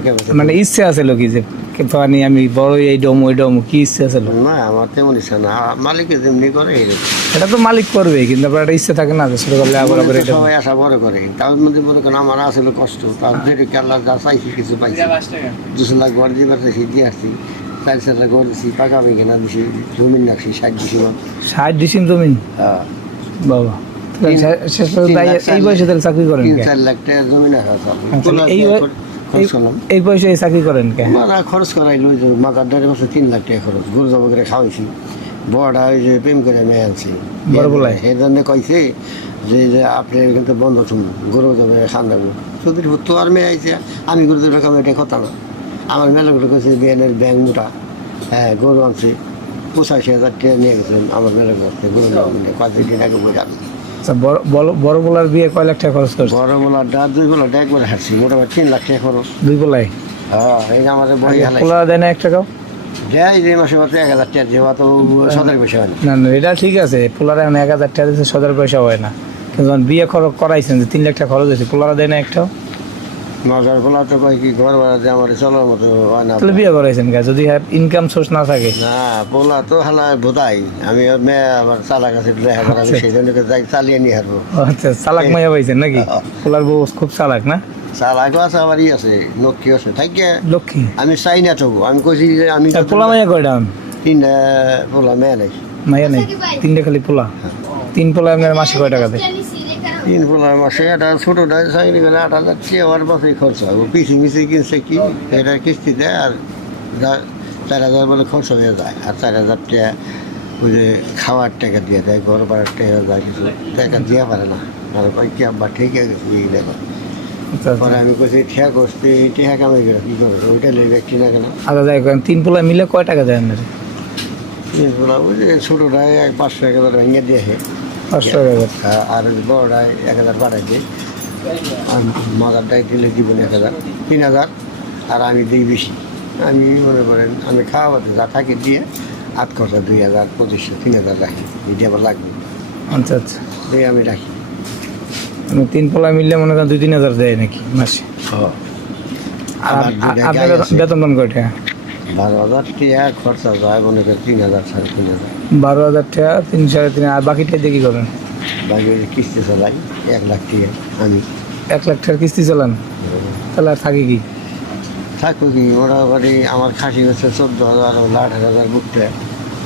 আমাকে মানে ইচ্ছে আছে কি যে পানি আমি বড় এই ডম ওই ডম কি ইচ্ছে আছে? না, আমার তেমন ইচ্ছা না, মালিকে যেমনি করে এরকম। এটা তো মালিক করবে, কিন্তু আপনার একটা ইচ্ছে থাকে না যে ছোট করলে আবার আবার এটা সবাই আশা বড় করে, তার মধ্যে মনে করেন আমার আসলে কষ্ট, তার যেটা কেরলা যা চাইছি কিছু পাইছি, 200 লাখ ঘর দিয়ে পারতেছি দিয়ে আসছি, 4 লাখ ঘর দিচ্ছি, পাকা আমি কেনা দিছি, জমিন রাখছি 60 ডিসিমান। 60 ডিসিম জমিন? হ্যাঁ বাবা, শেষ পর্যন্ত এই বয়সে তাহলে চাকরি করেন? 3-4 লাখ টাকা জমিন রাখা এই বয়সে চাকরি করেন কে? খরচ করাইলো, যে মাথার 1.5 বছর 3 লাখ টাকা খরচ, গরু জব করে খাওয়াইছি, বড়টা ওই যে প্রেম করে মেয়ে আনছি বড় বলাই, এই জন্য কইছে যে আপনি কিন্তু বন্ধ শুনুন, গরু জবে খান যাবো শুধু তো আর মেয়ে আইছে, আমি গরু জবে খাবো এটা কথা না। আমার মেলাগুলো কইছে বিয়ানের ব্যাংক মোটা, হ্যাঁ গরু আনছি 85,000 টাকা নিয়ে গেছেন আমার মেলা করতে, গরু কয়েকদিন আগে বই যাবে। আচ্ছা, বড় বলার বিয়ে কয় লাখ টাকা খরচ করছে? বড় বলার 2 বলার একবারে হারছি, মোটামুটি 3 লাখ টাকা খরচ। 2 বলাই? হ্যাঁ, এই যে আমাদের বই পোলা দেয় না 1 টাকাও? দেয় যে মাসে মাত্র 1,000 টাকা, যেহেতু তো 17 পয়সা হয় না। না না, এটা ঠিক আছে, পোলারা 1,000 টাকা দিচ্ছে, 17 পয়সা হয় না, কিন্তু যখন বিয়ে করাইছেন যে 3 লাখ টাকা খরচ হয়েছে, পোলারা দেয় না একটাও? মজার বলা তো কয় কি ঘর ভাড়া দিয়ে আমার চলার মতো হয় না। তাহলে বিয়ে করাইছেন কে যদি ইনকাম সোর্স না থাকে? না, বলা তো হালা বোধাই, আমি মেয়ে আবার চালাক আছে দেখা করা, আমি সেই জন্য যাই চালিয়ে নিয়ে হারবো। আচ্ছা, চালাক মাইয়া পাইছেন নাকি? পোলার বউ খুব চালাক না? চালাকও আছে, আবার আছে লক্ষ্মী আছে থাকে। লক্ষ্মী? আমি চাই না তো, আমি কইছি যে আমি পোলা মাইয়া কয়টা? 3টা বলা মেয়ে নাই, মাইয়া নেই, 3টে খালি পোলা? 3 পোলা আপনার মাসে কয় টাকা দেয়? 3 বলার মাসে একটা ছোটোটা চাকরি করে 8,000 টাকা আমার বছরই খরচ হয়, পিছিয়ে মিছিয়ে কিনছে কি এটা কিস্তি দেয়, আর 4,000 বলে খরচ হয়ে যায়, আর 4,000 টাকা ওই যে খাওয়ার টাকা দিয়ে দেয়, ঘর ভাড়ার টাকা যায়, কিছু টাকা দিয়ে পারে না। আর কই কি আব্বা ঠিক আছে এই দেখো, পরে আমি কইছি ঠেয়া করছি ঠেয়া কামাই করে কী করবো, ওইটা লেগে ব্যক্তি না কেন। আচ্ছা, যাই 3 পোলা মিলে কয় টাকা দেয় আপনার? 3 বলা ওই যে ছোটোটায় 500-1,000 ভেঙে দিয়ে 500 টাকা? আর বড়টায় 1,000 পাঠাইছে, আর মাদারটাই দিলে জীবন 1,000 3,000, আর আমি দিই বেশি। আমি মনে করেন আমি খাওয়াতে যা থাকি দিয়ে 8 খরচা 2,000 2500 3,000 রাখি, এটি আবার লাগবে। আচ্ছা আচ্ছা, এই আমি রাখি। 3 পোলা মিললে মনে করেন 2-3 হাজার দেয় নাকি মাসে? আর আপনার বেতন পান কয় টাকা? 12,000 টাকা খরচা যায়, মনে করেন 3,000 3,500। 12,000 টাকা, 3-3.5, আর বাকিটা দিয়ে কি করেন? বাকি কিস্তি চালাই 1 লাখ টাকা, আমি 1 লাখ টাকার কিস্তি চালান? তাহলে আর থাকে কি? থাকবো কি, মোটামুটি আমার খাসি হচ্ছে 14,000, 18,000 বুকটা,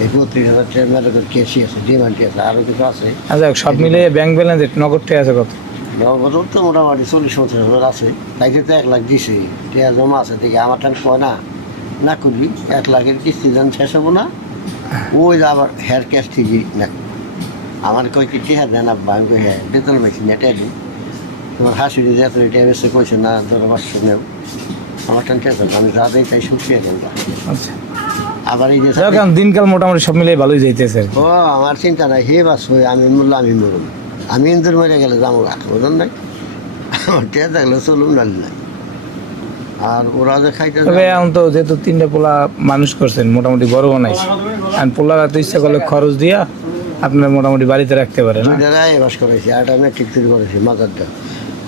এই 32,000 টাকা মেলাদের কেসি আছে, ডিমান্ডটি আছে, আরও কিছু আছে। আচ্ছা, সব মিলে ব্যাংক ব্যালেন্স নগদ টাকা আছে কত? নগদ তো মোটামুটি 40-50,000 আছে, তাইতে তো 1 লাখ দিছে, টাকা জমা আছে দেখি আমার টান কয় না করবি 1 লাখের কিস্তি যখন শেষ হবো না, ওই যে আবার হেয়ার ক্যাশ ঠিকই না। আমার কয় কি টিহা দেন আব্বা, আমি কই হ্যাঁ বেতন পাইছি না টেয়া দিই, তোমার হাসির যে এত টেয়া বেসে কইছে না, ধরো 500 নেও, আমার টান টেয়া আমি যা দেয় তাই শুকিয়ে গেল। আচ্ছা, আবার এই যে দিনকাল মোটামুটি সব মিলে ভালোই যাইতেছে আর কি। ও আমার চিন্তা নাই, হে বাস হয়ে আমি মরলাম, আমি মরুন, আমি ইন্দুর মরে গেলে যাবো ওজন নাই, আমার টেয়া থাকলে চলুন নালি নাই। আর ওরা যে খাইতে তবে এখন তো যেহেতু 3টে পোলা মানুষ করছেন, মোটামুটি বড় বানাইছে, আর পোলারা তো ইচ্ছা করলে খরচ দিয়া আপনার মোটামুটি বাড়িতে রাখতে পারে না? বাস করেছি, আর আমি ঠিক তৈরি করেছি মাজারটা।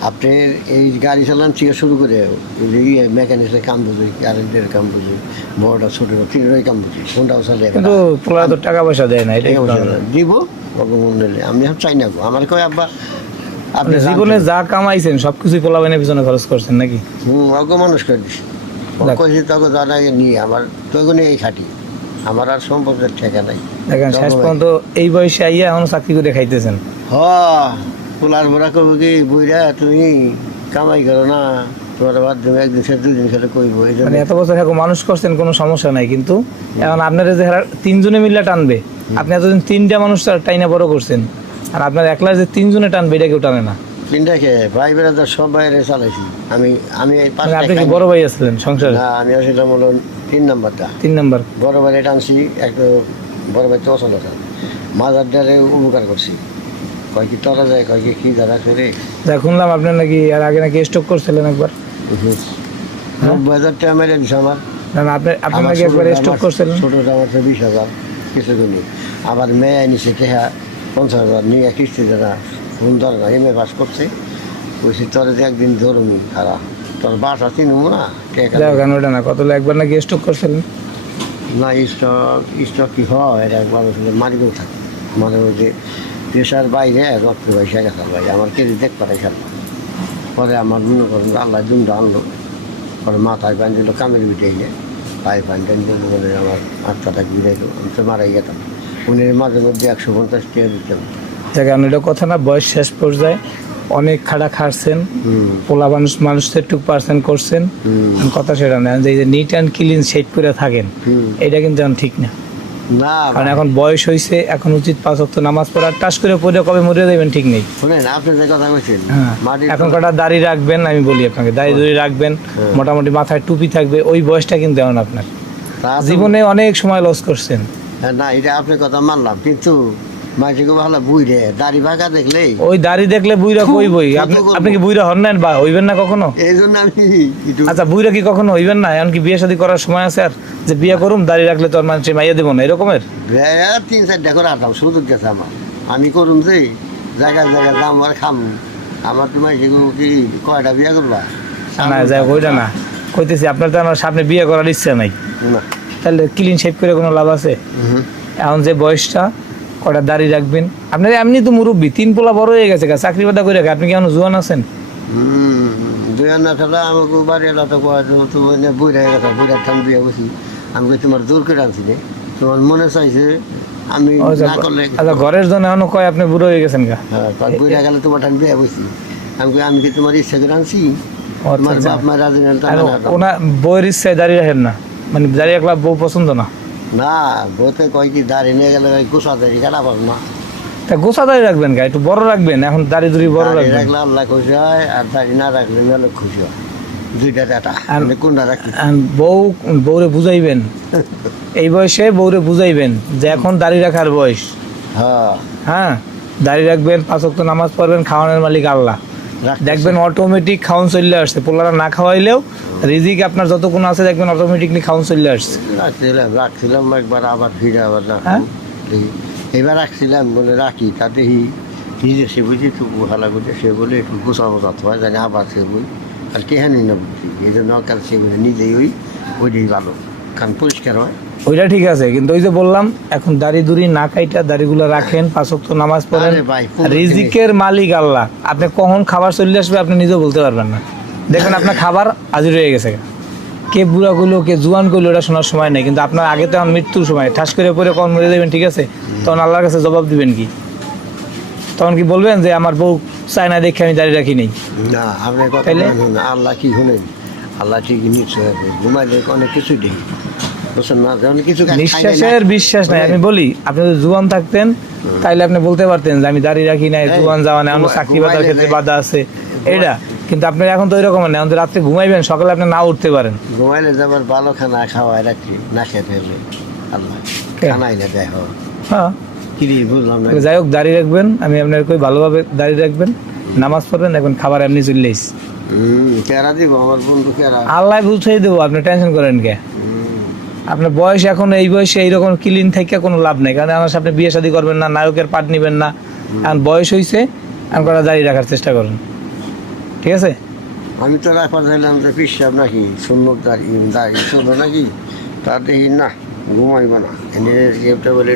আপনি এই গাড়ি চালান থেকে শুরু করে মেকানিক্সের কাম বুঝি, কারেন্টের কাম বুঝি, বড়টা ছোটো 3টাই কাম বুঝি, কোনটাও চালিয়ে। কিন্তু পোলারা তো টাকা পয়সা দেয় না, এটাই দিব আমি চাই না গো, আমার কয় আব্বা আপনি জীবনে যা কামাইছেন সবকিছুই পোলা বাইনের পিছনে খরচ করছেন নাকি? অজ্ঞ মানুষ করে দিছি, কইছি তোকে জানা নিয়ে আমার তোগুনে এই খাটি, আমার আর সম্পর্কের ঠেকা নাই। দেখেন শেষ পর্যন্ত এই বয়সে আইয়া এখনো চাকরি করে খাইতেছেন। পোলার ভরা করবো কি বইরা তুমি কামাই করো না, তোমার মাধ্যমে 1 দিন সে 2 দিন খেলে কইবো, এই জন্য এত বছর এখন মানুষ করছেন কোনো সমস্যা নাই, কিন্তু এখন আপনারা যে 3 জনে মিলে টানবে, আপনি এতদিন 3টা মানুষ টাইনা বড় করছেন, আর আপনার একলা যে 3 জনে টানবে এটা কেউ টানে না। 3টাকে ভাই বেড়াদার সব বাইরে চালাইছি আমি। আপনি কি বড় ভাই আসলেন সংসারে? না, আমি আসলাম হলো 3 নাম্বারটা। 3 নাম্বার বড় ভাই টানছি, একটা বড় ভাই তো অচল আছে, মাজার ডালে উপকার করছি, কয় কি তরা যায়, কয় কি দ্বারা করে। যা শুনলাম আপনার নাকি আর আগে নাকি স্টক করছিলেন একবার? 90,000 টাকা মেরে দিছে আমার। না আপনি নাকি একবার স্টক করছিলেন? ছোটোটা আমার 20,000 কিছু দিনই, আবার মেয়ে নিচে টেহা 50,000 নিয়ে কিস্তি দেনা সুন্দর না, এমএ পাস করছে, কইছি তোর যে একদিন ধরুন খারাপ তোর বাসা চিনবো না যাও কেন ওটা না, কত একবার নাকি স্টক করছিলেন? না স্টক স্টক কি হয় এটা একবার আসলে মারিকেও থাকে মাঝে মধ্যে পেশার বাইরে রক্ত পয়সা গেছে ভাই আমার কেজি দেখ পারে খেলা পরে আমার মনে করেন যে আল্লাহ দুমটা আনলো পরে মাথায় পানি দিল কামের বিটাইলে পায়ে পানি টানি দিল বলে আমার আত্মাটা বিটাইলো আমি তো মারাই যেতাম উনি মাঝে মধ্যে 150 টাকা দিতাম। কারণ এটা কথা না, বয়স শেষ পর্যায়ে অনেক খাড়া খাটছেন, পোলা মানুষদের টু পার্সেন্ট করছেন, কথা সেটা না যে নিট অ্যান্ড ক্লিন সেট করে থাকেন, এটা কিন্তু এখন ঠিক না। না কারণ এখন বয়স হয়েছে, এখন উচিত 5 ওয়াক্ত নামাজ পড়ার, টাস করে পড়ে কবে মরে যাবেন ঠিক নেই। শুনেন আপনি যে কথা বলছেন হ্যাঁ, এখন কটা দাড়ি রাখবেন, আমি বলি আপনাকে দাড়ি রাখবেন, মোটামুটি মাথায় টুপি থাকবে, ওই বয়সটা কিন্তু এখন আপনার জীবনে অনেক সময় লস করছেন। না এটা আপনার কথা মানলাম কিন্তু মাঝে ভালো বুই রে দাড়ি ভাগা দেখলেই ওই দাড়ি দেখলে বুইরা কই বই, আপনি কি বুইরা হন না বা হইবেন না কখনো? এই জন্য আমি আচ্ছা বুইরা কি কখনো হইবেন না? এমনকি বিয়ে শাদী করার সময় আছে আর যে বিয়ে করুম দাড়ি রাখলে তোর মানুষ মাইয়া দেবো না এরকমের 3-4টা করে আটাম সুযোগ গেছে আমার আমি করুম যে জায়গায় জায়গায় দাম আর খাম আমার তোমার সেগুলো কি কয়টা বিয়ে করবা না যাই ওইটা না কইতেছি, আপনার তো আমার সামনে বিয়ে করার ইচ্ছা নাই, না তাহলে ক্লিন শেপ করে কোনো লাভ আছে? এখন যে বয়সটা কটা দাড়ি রাখবেন, আপনার এমনি তো মুরব্বী, 3 পোলা বড় হয়ে গেছে, চাকরি বাদা করে আপনি কি এখন জোয়ান আছেন? দুই না থাকলে আমাকে বাড়ি এলা তো তুমি বুড়া হয়ে গেছে বুড়ার ঠান বিয়ে বসি আমি তোমার জোর করে আনছি রে তোমার মনে চাইছে আমি না করলে আচ্ছা ঘরের জন্য এখনো কয় আপনি বুড়ো হয়ে গেছেন গা? হ্যাঁ বুড়া গেলে তোমার ঠান বিয়ে বসি আমি কি তোমার ইচ্ছা করে আনছি তোমার বাপ মা রাজি না ওনার বউয়ের ইচ্ছায় দাঁড়িয়ে রাখেন না, মানে দাঁড়িয়ে রাখলে বউ পছন্দ না? না বলতে কয় কি দাড়ি নিয়ে গেলে গোসা দাড়ি কাটা পাবো না। তা গোসা দাড়ি রাখবেন গা, একটু বড় রাখবেন, এখন দাড়ি দুড়ি বড় রাখবেন। রাখলে আল্লাহ খুশি হয় আর দাড়ি না রাখলে মেলে খুশি হয়, দুইটা ডাটা কোনটা রাখি। বউরে বুঝাইবেন এই বয়সে, বউরে বুঝাইবেন যে এখন দাড়ি রাখার বয়স। হ্যাঁ দাড়ি রাখবেন, 5 ওয়াক্ত নামাজ পড়বেন, খাওয়ানোর মালিক আল্লাহ, দেখবেন অটোমেটিক খাওয়ান চলে আসছে, পোলারা না খাওয়াইলেও রিজিক আপনার যত কোনো আছে দেখবেন অটোমেটিকলি খাওয়ান চলে আসছে। রাখছিলাম একবার আবার ফিরে আবার এবার রাখছিলাম বলে রাখি তাতে নিজে সে বুঝি একটু ভালো করে সে বলে একটু গোছানো যাতে হয় জানি আবার সে বই আর কেহানি না বুঝছি এই জন্য কাল সে বলে নিজেই ওইটাই ভালো কারণ পরিষ্কার হয়। ওইটা ঠিক আছে, কিন্তু ওই যে বললাম এখন দাড়ি দুড়ি না কাইটা দাড়িগুলো রাখেন, 5 ওয়াক্ত নামাজ পড়েন, রিজিকের মালিক আল্লাহ, আপনি কখন খাবার চলে আসবে আপনি নিজেও বলতে পারবেন না, দেখবেন আপনার খাবার হাজির হয়ে গেছে। কে বুড়া করলো কে জুয়ান করলো ওটা শোনার সময় নেই, কিন্তু আপনার আগে তো এখন মৃত্যুর সময়, ঠাস করে পরে কখন মরে দেবেন ঠিক আছে, তখন আল্লাহর কাছে জবাব দিবেন কি? তখন কি বলবেন যে আমার বউ চায় না দেখে আমি দাঁড়িয়ে রাখি নেই? না আপনার কথা আল্লাহ কি শুনেন, আল্লাহ ঠিকই নিশ্চয় ঘুমাইলে অনেক কিছু দেখি নিঃশ্বাসের বিশ্বাস নাই। আমি বলি আপনি যদি জুয়ান থাকতেন তাইলে আপনি বলতে পারতেন যে আমি দাঁড়িয়ে রাখি নাই, জুয়ান যাওয়া নাই, আমার চাকরি বাজার ক্ষেত্রে বাধা আছে এটা, কিন্তু আপনার এখন তো ওইরকম না, এখন তো রাত্রে ঘুমাইবেন সকালে আপনি না উঠতে পারেন, ঘুমাইলে যাবার ভালো খানা খাওয়াই রাখি না খেতে আল্লাহ খানাই না দেয়। হ্যাঁ বুঝলাম না, যাই হোক দাঁড়িয়ে রাখবেন, আমি আপনার কই ভালোভাবে দাঁড়িয়ে রাখবেন, নামাজ পড়বেন, এখন খাবার এমনি চলে এসেছে, কেরা দিব আমার বন্ধু কেরা আল্লাহ বুঝাই দেবো, আপনি টেনশন করেন কে? আপনার বয়স এখন এই বয়সে এইরকম ক্লিন থেকে কোনো লাভ নেই, কারণ আমার সামনে বিয়ে শাদী করবেন না, নায়কের পাট নিবেন না, এখন বয়স হয়েছে, এখন কটা দাঁড়িয়ে রাখার চেষ্টা করুন, ঠিক আছে? আমি তো রাখবার চাইলাম যে পিসাব নাকি সুন্দর দাঁড়িয়ে দাঁড়িয়ে চলো নাকি তার দেখি না ঘুমাইব না এনে বলে